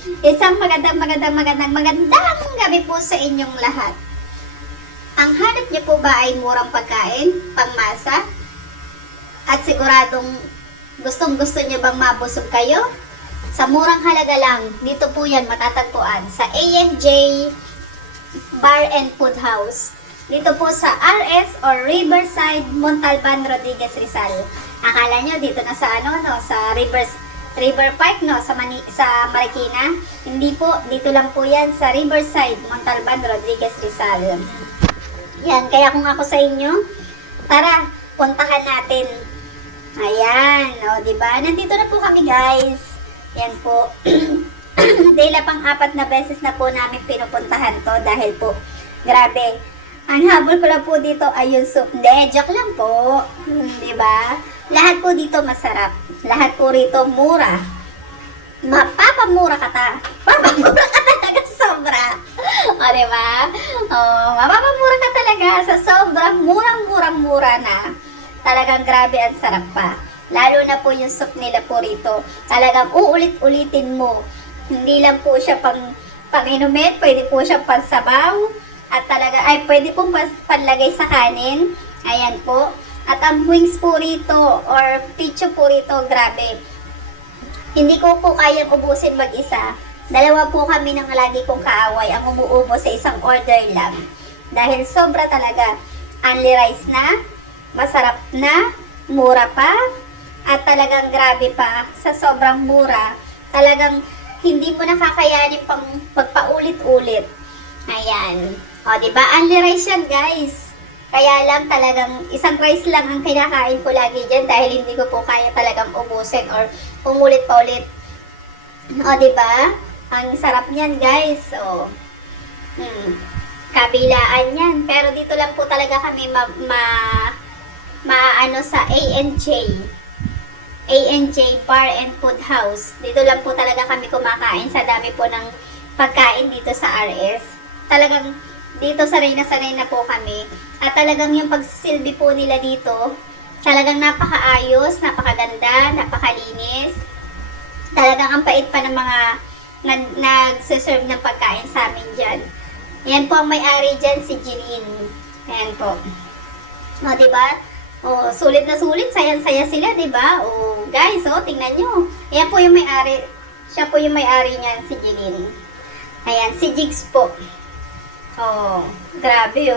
Isang magandang gabi po sa inyong lahat. Ang hanap niyo po ba ay murang pagkain, pangmasa? At siguradong gustong-gusto niyo bang mabusog kayo? Sa murang halaga lang, dito po yan matatagpuan sa ANJ Bar and Food House. Dito po sa RS or Riverside, Montalban, Rodriguez, Rizal. Akala nyo dito na sa sa River Park sa Marikina. Hindi po, dito lang po yan sa Riverside, Montalban, Rodriguez, Rizal. Yan, kaya kung ako sa inyo, tara, puntahan natin. Ayan, o diba? Nandito na po kami guys. Yan po. Dahil pang-4 na beses na po namin pinupuntahan to dahil po, grabe, ang habol ko lang po dito ay yung soup. Hindi, joke lang po. Diba? Lahat po dito masarap. Lahat po rito mura. Mapapamura ka Mapapamura ka talaga sobra. O, diba? O, mapapamura ka talaga sa sobrang murang-mura na. Talagang grabe ang sarap pa. Lalo na po yung soup nila po rito. Talagang uulit-ulitin mo. Hindi lang po siya pang-inumin. Pwede po siya pansabaw. At talaga, pwede pong panlagay sa kanin. Ayan po. At ang wings po rito, or picho po rito, grabe. Hindi ko po kayang ubusin mag-isa. Dalawa po kami ng lagi kong kaaway ang umuubo sa isang order lang. Dahil sobra talaga. Only rice na, masarap na, mura pa, at talagang grabe pa. Sa sobrang mura, talagang hindi mo nakakayanin pang magpaulit-ulit. Ayan. O, diba? Only rice yan, guys. Kaya lang talagang isang rice lang ang kinakain ko lagi dyan dahil hindi ko po kaya talagang ubusin or umulit pa ulit. O, diba? Ang sarap niyan, guys. O, kabilaan yan. Pero dito lang po talaga kami sa ANJ Bar and Food House. Dito lang po talaga kami kumakain sa dami po ng pagkain dito sa RS. Talagang dito sanay na po kami. At talagang yung pagsisilbi po nila dito, talagang napakaayos, napakaganda, napakalinis. Talagang ang pait pa ng mga nagsiserve ng pagkain sa amin dyan. Yan po ang may-ari dyan, si Jeline. Ayan po. O, diba? O, sulit na sulit, sayang-saya sila, diba? O, guys, tingnan nyo. Ayan po yung may-ari. Siya po yung may-ari niyan, si Jeline. Ayan, si Jigs po. Oh, grabe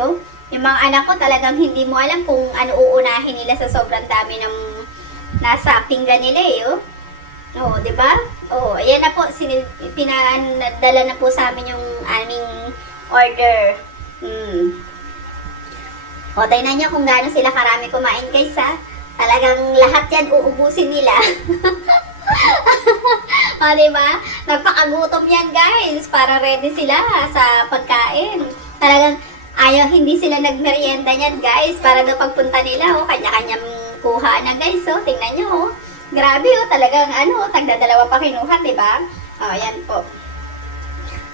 Yung mga anak ko talagang hindi mo alam kung ano uunahin nila sa sobrang dami ng nasa pinggan nila Oh, 'di ba? Oh, ayan na po pinadala na po sa amin yung aming order. O, tingnan niyo kung gaano sila karami kumain guys Talagang lahat yan uubusin nila. O, diba? Nagpakagutom yan guys para ready sila sa pagkain. Talagang hindi sila nagmerienda yan guys para daw pagpunta nila kanya-kanyang kuha na guys tingnan nyo grabe talagang tagdadalawa pa kinuha, diba? O, yan po.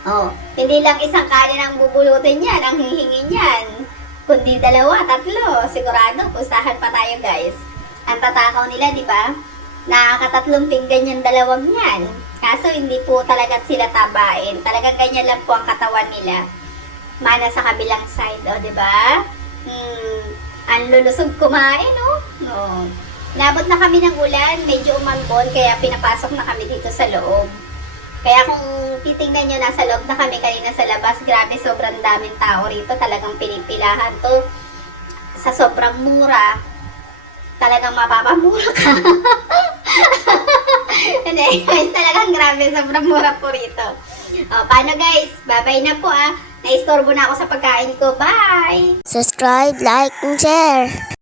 O, hindi lang isang kanin ang bubulutin yan, ang hihingin yan, kundi 2, 3, sigurado pustahan pa tayo guys. Ang tatakaw nila, diba? Nakakatatlong pinggan yung 2 yan. Kaso hindi po talaga sila tabain. Talaga ganyan lang po ang katawan nila. Mana sa kabilang side, diba? Ang lulusog kumain, no? Nabot na kami ng ulan, medyo umambon, kaya pinapasok na kami dito sa loob. Kaya kung titingnan nyo, nasa loob na kami kanina sa labas, grabe, sobrang daming tao rito. Talagang pinipilahan to. Sa sobrang mura, talagang mapapamura ka. Hindi, guys, talagang grabe, sobrang mura po rito. O, paano guys? Bye-bye na po Na-istorbo na ako sa pagkain ko. Bye! Subscribe, like, and share.